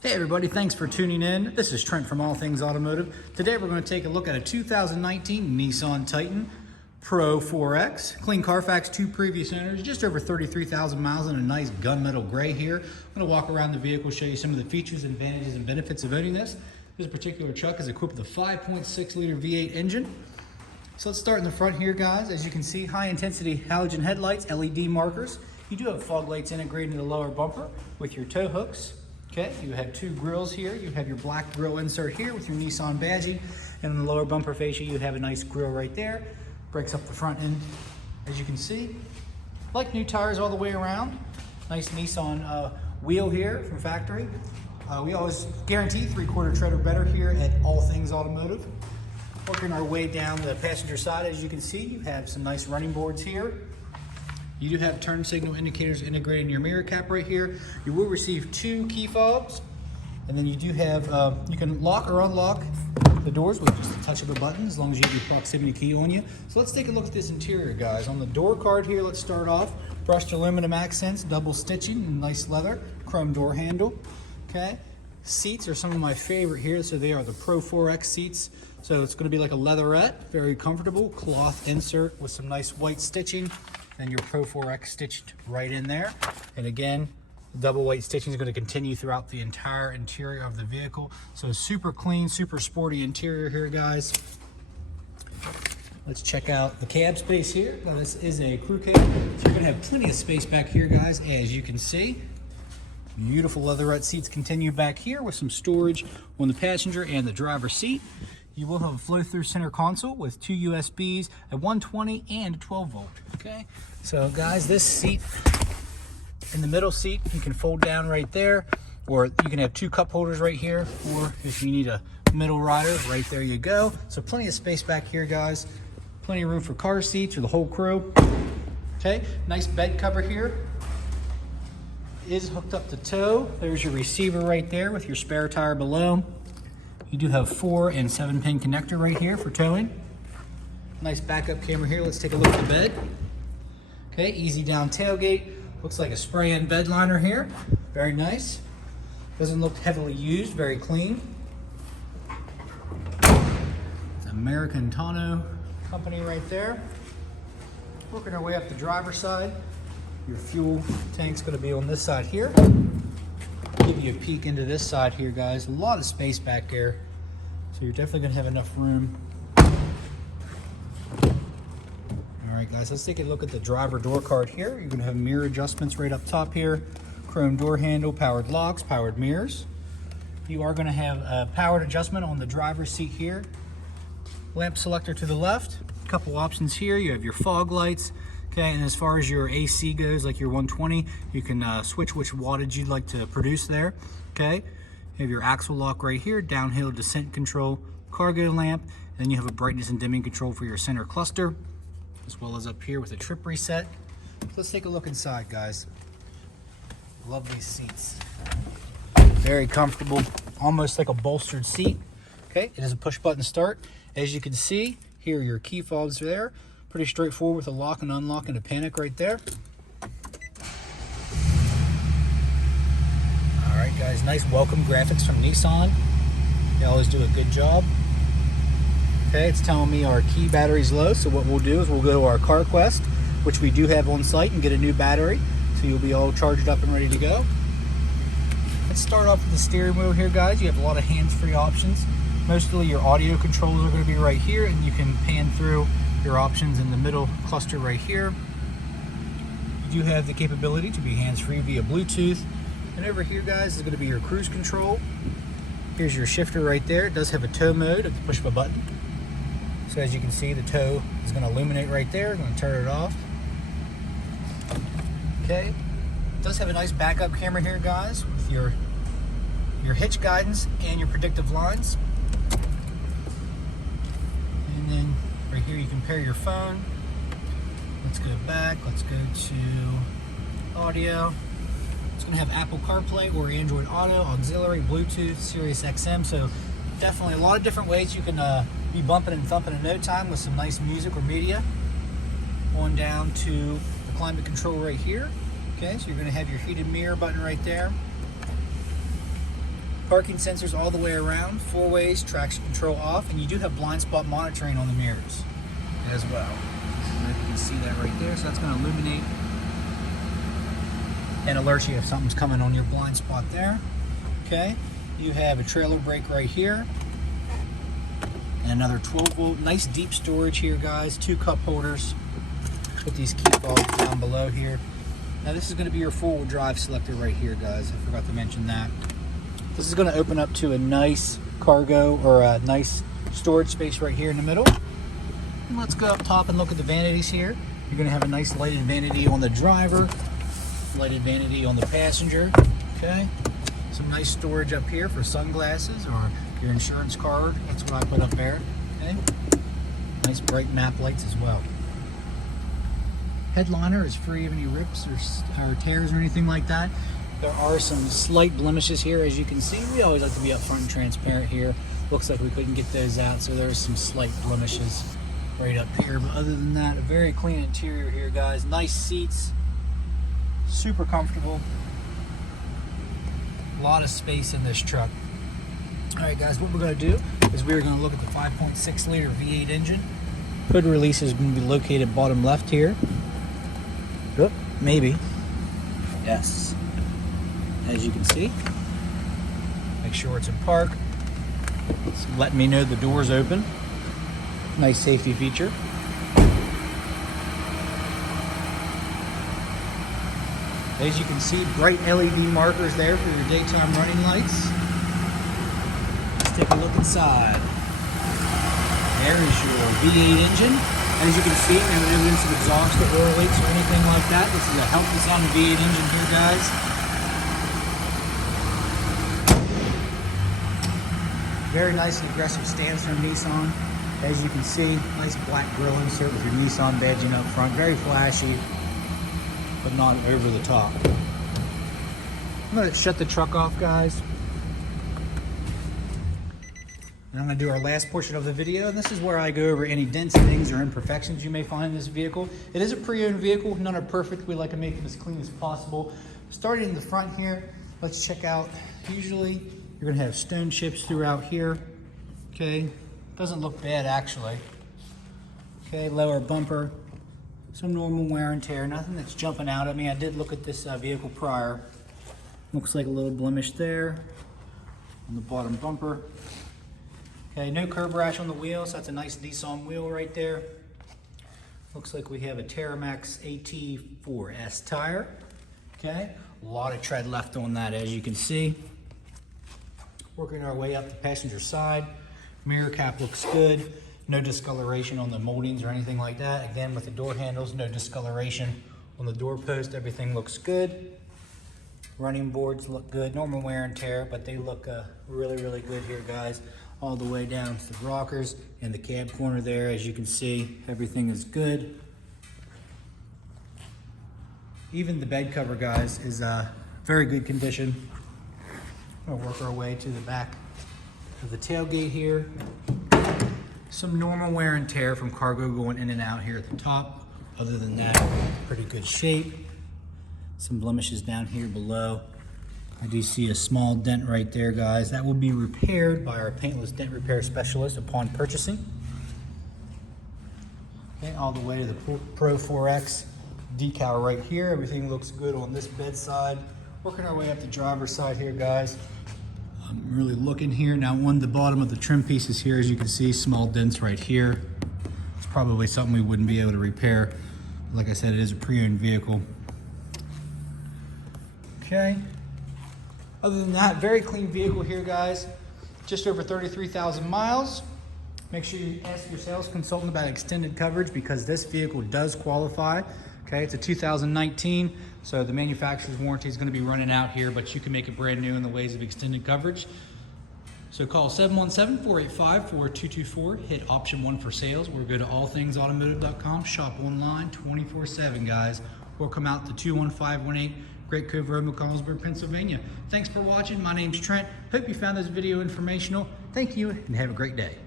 Hey everybody, thanks for tuning in. This is Trent from All Things Automotive. Today we're going to take a look at a 2019 Nissan Titan PRO-4X. Clean Carfax, 2 previous owners, just over 33,000 miles in a nice gunmetal gray here. I'm going to walk around the vehicle, show you some of the features, advantages, and benefits of owning this. This particular truck is equipped with a 5.6 liter V8 engine. So let's start in the front here, guys. As you can see, high intensity halogen headlights, LED markers. You do have fog lights integrated in the lower bumper with your tow hooks. Okay, you have 2 grills here. You have your black grill insert here with your Nissan badging, and in the lower bumper fascia you have a nice grill right there. Breaks up the front end, as you can see. Like new tires all the way around. Nice Nissan wheel here from factory. We always guarantee 3/4 tread or better here at All Things Automotive. Working our way down the passenger side, as you can see, you have some nice running boards here. You do have turn signal indicators integrated in your mirror cap right here. You will receive 2 key fobs, and then you do have, you can lock or unlock the doors with just a touch of a button as long as you have your proximity key on you. So let's take a look at this interior, guys. On the door card here, let's start off. Brushed aluminum accents, double stitching, and nice leather, chrome door handle, okay? Seats are some of my favorite here. So they are the Pro-4X seats. So it's gonna be like a leatherette, very comfortable, cloth insert with some nice white stitching. And your Pro-4X stitched right in there. And again, the double white stitching is going to continue throughout the entire interior of the vehicle. So super clean, super sporty interior here, guys. Let's check out the cab space here. Now, this is a crew cab. So you're going to have plenty of space back here, guys, as you can see. Beautiful leatherette seats continue back here with some storage on the passenger and the driver's seat. You will have a flow-through center console with 2 USBs, a 120 and a 12 volt, okay? So guys, this seat, in the middle seat, you can fold down right there, or you can have 2 cup holders right here, or if you need a middle rider, right there you go. So plenty of space back here, guys. Plenty of room for car seats or the whole crew. Okay, nice bed cover here. Is hooked up to tow. There's your receiver right there with your spare tire below. You do have 4 and 7 pin connector right here for towing. Nice backup camera here. Let's take a look at the bed. Okay, easy down tailgate. Looks like a spray-in bed liner here. Very nice. Doesn't look heavily used, very clean. It's American Tonneau company right there. Working our way up the driver's side. Your fuel tank's gonna be on this side here. Give you a peek into this side here, guys. A lot of space back there, so you're definitely gonna have enough room. All right, guys, let's take a look at the driver door card here. You're gonna have mirror adjustments right up top here, chrome door handle, powered locks, powered mirrors. You are gonna have a powered adjustment on the driver's seat here. Lamp selector to the left. A couple options here. You have your fog lights. Okay, and as far as your AC goes, like your 120, you can switch which wattage you'd like to produce there. Okay, you have your axle lock right here, downhill descent control, cargo lamp, and then you have a brightness and dimming control for your center cluster, as well as up here with a trip reset. So let's take a look inside, guys. Love these seats. Very comfortable, almost like a bolstered seat. Okay, it is a push button start. As you can see, here are your key fobs there. Pretty straightforward with a lock and unlock and a panic right there. All right, guys, nice welcome graphics from Nissan. They always do a good job. Okay, it's telling me our key battery's low, so what we'll do is we'll go to our CarQuest, which we do have on site, and get a new battery, so you'll be all charged up and ready to go. Let's start off with the steering wheel here, guys. You have a lot of hands-free options. Mostly your audio controls are going to be right here, and you can pan through your options in the middle cluster right here. You do have the capability to be hands-free via Bluetooth. And over here, guys, is going to be your cruise control. Here's your shifter right there. It does have a tow mode at the push of a button. So as you can see, the tow is going to illuminate right there. I'm going to turn it off. Okay. It does have a nice backup camera here, guys, with your hitch guidance and your predictive lines. And then right here you can pair your phone. Let's go back, let's go to audio. It's gonna have Apple CarPlay or Android Auto, auxiliary, Bluetooth, Sirius XM. So definitely a lot of different ways you can be bumping and thumping in no time with some nice music or media. On down to the climate control right here. Okay, so you're gonna have your heated mirror button right there. Parking sensors all the way around, 4 ways, traction control off, and you do have blind spot monitoring on the mirrors as well. You can see that right there, so that's going to illuminate and alert you if something's coming on your blind spot there. Okay, you have a trailer brake right here, and another 12-volt, nice deep storage here, guys. 2 cup holders with these key fobs down below here. Now this is going to be your 4-wheel drive selector right here, guys. I forgot to mention that. This is going to open up to a nice cargo or a nice storage space right here in the middle. And let's go up top and look at the vanities here. You're going to have a nice lighted vanity on the driver, lighted vanity on the passenger. Okay, some nice storage up here for sunglasses or your insurance card. That's what I put up there. Okay, nice bright map lights as well. Headliner is free of any rips or tears or anything like that. There are some slight blemishes here, as you can see. We always like to be upfront and transparent here. Looks like we couldn't get those out, so there's some slight blemishes right up here. But other than that, a very clean interior here, guys. Nice seats, super comfortable. A lot of space in this truck. All right, guys, what we're going to do is we're going to look at the 5.6 liter V8 engine. Hood release is going to be located bottom left here. Oop, maybe. Yes. As you can see, make sure it's in park. It's letting me know the door's open. Nice safety feature. As you can see, bright LED markers there for your daytime running lights. Let's take a look inside. There is your V8 engine. As you can see, no evidence of exhaust or oil leaks or anything like that. This is a healthy sounding V8 engine here, guys. Very nice and aggressive stance from Nissan. As you can see, nice black grille insert with your Nissan badging up front. Very flashy, but not over the top. I'm going to shut the truck off, guys. And I'm going to do our last portion of the video. This is where I go over any dents, dings, or imperfections you may find in this vehicle. It is a pre-owned vehicle. None are perfect. We like to make them as clean as possible. Starting in the front here, let's check out. Usually, you're going to have stone chips throughout here. Okay, doesn't look bad actually. Okay, lower bumper, some normal wear and tear, nothing that's jumping out at me. I did look at this vehicle prior. Looks like a little blemish there on the bottom bumper. Okay, no curb rash on the wheels. That's a nice Nissan wheel right there. Looks like we have a Terramax AT4S tire. Okay, a lot of tread left on that, as you can see. Working our way up the passenger side. Mirror cap looks good. No discoloration on the moldings or anything like that. Again, with the door handles, no discoloration on the door post. Everything looks good. Running boards look good. Normal wear and tear, but they look really, really good here, guys. All the way down to the rockers and the cab corner there. As you can see, everything is good. Even the bed cover, guys, is very good condition. We'll work our way to the back of the tailgate here. Some normal wear and tear from cargo going in and out here at the top. Other than that, pretty good shape. Some blemishes down here below. I do see a small dent right there, guys. That will be repaired by our paintless dent repair specialist upon purchasing. Okay, all the way to the Pro-4X decal right here. Everything looks good on this bed side. Working our way up the driver's side here, guys. I'm really looking here. Now on the bottom of the trim pieces here, as you can see, small dents right here. It's probably something we wouldn't be able to repair. Like I said, it is a pre-owned vehicle. Okay. Other than that, very clean vehicle here, guys. Just over 33,000 miles. Make sure you ask your sales consultant about extended coverage because this vehicle does qualify. Okay, it's a 2019, so the manufacturer's warranty is going to be running out here, but you can make it brand new in the ways of extended coverage. So call 717-485-4224, hit option 1 for sales, or go to allthingsautomotive.com, shop online 24/7, guys, or come out to 21518 Great Cove Road, McConnellsburg, Pennsylvania. Thanks for watching. My name's Trent. Hope you found this video informational. Thank you, and have a great day.